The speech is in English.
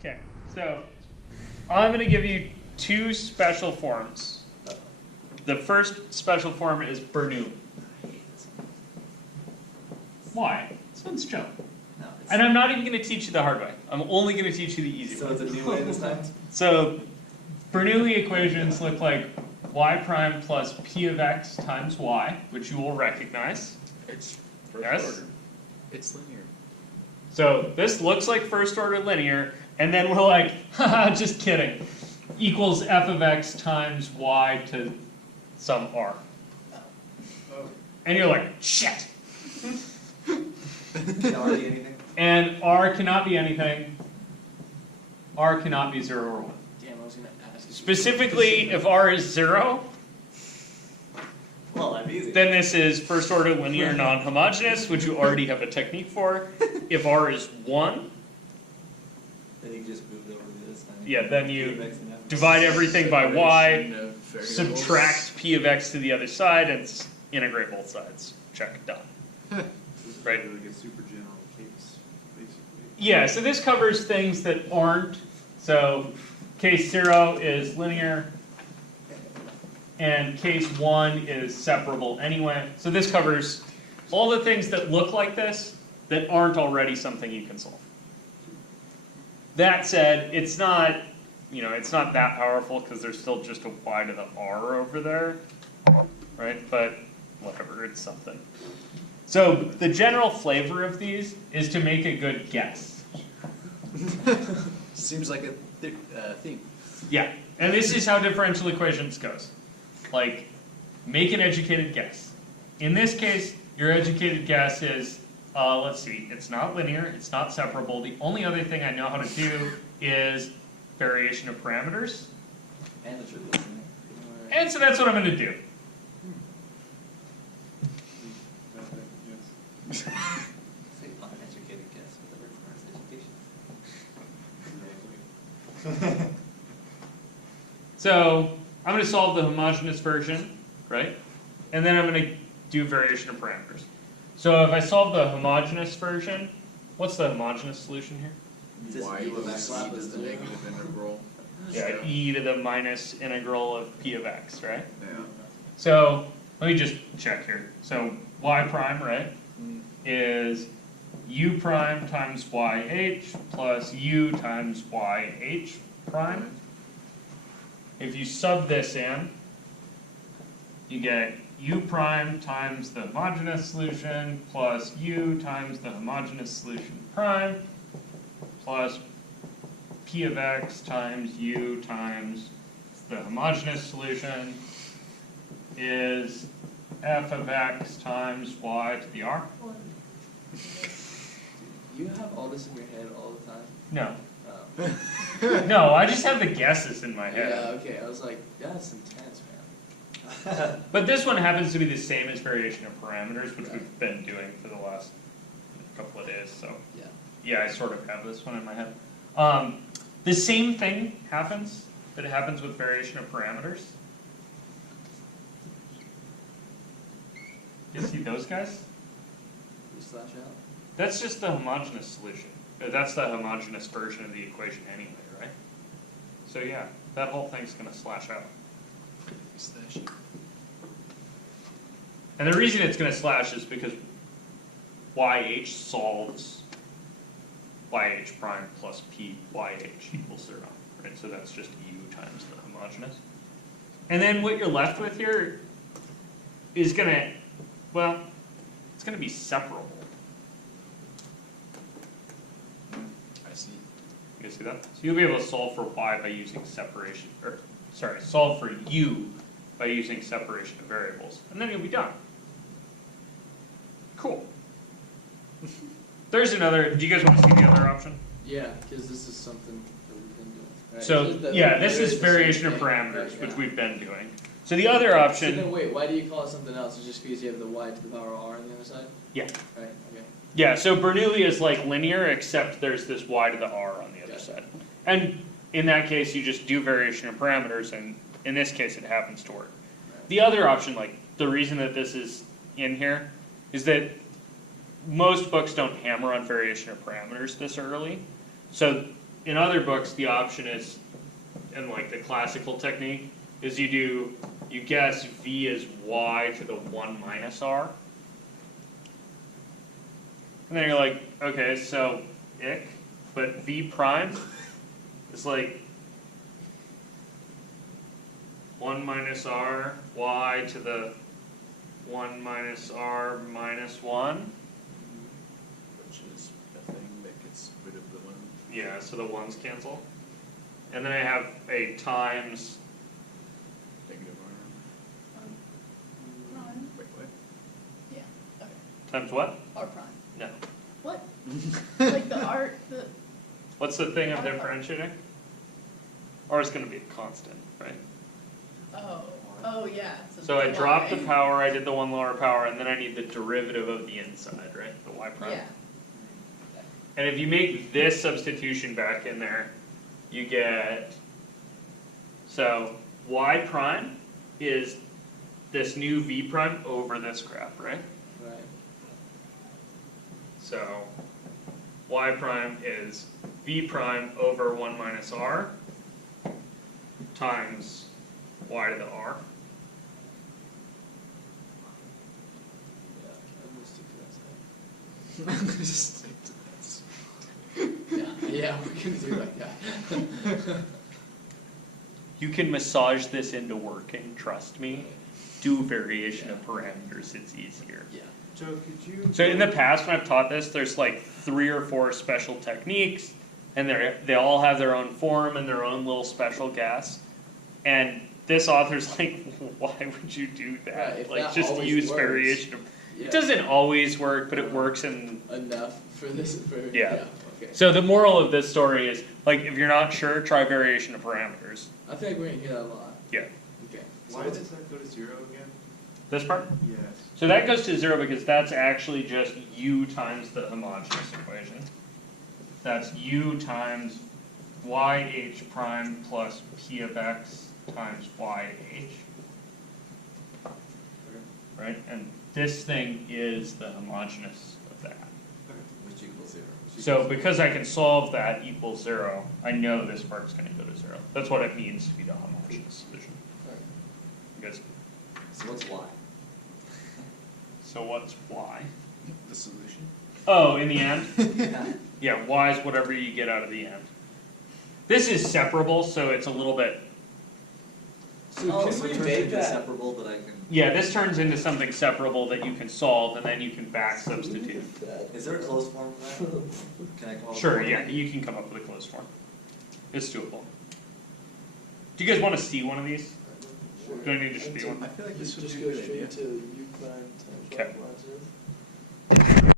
Okay, so I'm going to give you two special forms. The first special form is Bernoulli. Why? This one's chill. No, And I'm not even going to teach you the hard way. I'm only going to teach you the easy so way. it's a new way this time? So Bernoulli equations look like y prime plus p of x times y, which you will recognize. It's first Yes? order. It's linear. So this looks like first order linear, and then we're like, haha, just kidding. Equals f of x times y to some r. Oh. And you're like, shit. Can R be anything? And r cannot be anything. R cannot be 0 or 1. Damn, I was going to ask. Specifically, if r is 0, Well, that'd be easy. then this is first order linear non-homogeneous, which you already have a technique for. If r is 1, Then you can just move it over to this. yeah, then you divide everything by y, Separation of variables. subtract p of x to the other side, and integrate both sides. Check, done. This is Right. like a super general case, basically. Yeah, so this covers things that aren't. So case 0 is linear, and case 1 is separable anyway. So this covers all the things that look like this that aren't already something you can solve. That said, it's not, it's not that powerful because there's still just a y to the r over there, right? But whatever, it's something. So the general flavor of these is to make a good guess. Seems like a theme. Yeah, and this is how differential equations goes. Like, make an educated guess. In this case, your educated guess is, let's see, it's not linear, it's not separable. The only other thing I know how to do is variation of parameters. And the trivial, isn't it? And so that's what I'm going to do. Yes. Say uneducated guess, but that requires education. So I'm going to solve the homogeneous version, right? And then I'm going to do variation of parameters. So if I solve the homogeneous version, what's the homogeneous solution here? Just Y u of equals x c to plus the two. negative integral. Yeah, e to the minus integral of p of x, right? Yeah. So let me just check here. So y prime, right, is u prime times yh plus u times yh prime. If you sub this in, you get u prime times the homogeneous solution plus u times the homogeneous solution prime plus p of x times u times the homogeneous solution is f of x times y to the r. You have all this in your head all the time? No. Oh. No, I just have the guesses in my head. Yeah, okay. I was like, that's intense, man. But this one happens to be the same as variation of parameters, which we've been doing for the last couple of days, so. Yeah. Yeah, I sort of have this one in my head. The same thing happens that happens with variation of parameters. You see those guys? You slash out? That's just the homogeneous solution. That's the homogeneous version of the equation anyway, right? So yeah, that whole thing's going to slash out. Slash. And the reason it's going to slash is because yh solves yh prime plus p yh equals 0, right? So that's just u times the homogeneous. And then what you're left with here is going to, well, it's going to be separable. I see. You guys see that? So you'll be able to solve for y by using separation, or sorry, solve for u by using separation of variables, and then you'll be done. Cool. There's another. Do you guys want to see the other option? Yeah, because this is something that we've been doing. Right? So This is yeah, this is the same variation of thing, parameters, right, which yeah. we've been doing. So the other So option, then wait, why do you call it something else? It's just because you have the y to the power r on the other side? yeah, Right, okay. yeah. So Bernoulli is like linear, except there's this y to the r on the other Gotcha. side. And in that case, you just do variation of parameters, and in this case, it happens to work. The other option, like the reason that this is in here, is that most books don't hammer on variation of parameters this early. So in other books, the option is, in like the classical technique, is you guess v is y to the 1 minus r. And then you're like, okay, so ick, but v prime is like 1 minus r, y to the 1 minus r minus 1. Which is a thing that gets rid of the one. Yeah, so the 1's cancel. And then I have a times, Negative R. Prime. Wait, what? Yeah. Okay. times what? R prime. No. What? Like the art, the. What's the thing I'm differentiating? R is going to be a constant, right? Oh. Oh yeah. So I the dropped the Y. power, I did the 1 lower power, and then I need the derivative of the inside, right? The y prime. Yeah. And if you make this substitution back in there, you get, so y prime is this new v prime over this graph, right? Right. So y prime is v prime over 1 minus r times y to the r. Yeah, I'm gonna stick to that side. I'm gonna just stick to this. Yeah, we can do like that. You can massage this into working, trust me. Do variation of parameters, it's easier. Yeah. Joe, could you? So in the past, when I've taught this, there's like 3 or 4 special techniques, and they all have their own form and their own little special gas. And this author's like, why would you do that? Right, if like that just always use works, variation of. Yeah. It doesn't always work, but it works in. Enough for this. For, Yeah. Okay. So the moral of this story is, like, if you're not sure, try variation of parameters. I think we're gonna hear that a lot. Yeah. Okay. Why does that go to 0 again? This part? Yes. So that goes to 0 because that's actually just u times the homogeneous equation. That's u times yh prime plus p of x times yh. Right? And this thing is the homogeneous of that. Which equals 0. So because I can solve that equals 0, I know this part's going to go to 0. That's what it means to be the homogeneous solution. Because, So what's y? so what's y? The solution? Oh, in the end? Yeah. Yeah, y is whatever you get out of the end. This is separable, so it's a little bit. Oh, so it turns into separable that I can. Yeah, this turns into something separable that you can solve, and then you can back substitute. Is there a closed form for that? Can I come up with Sure, one? yeah, you can come up with a closed form. It's doable. Do you guys want to see one of these? Do I need to see one? I feel like this would Just be go a good idea. straight to U prime times Okay. Y plus.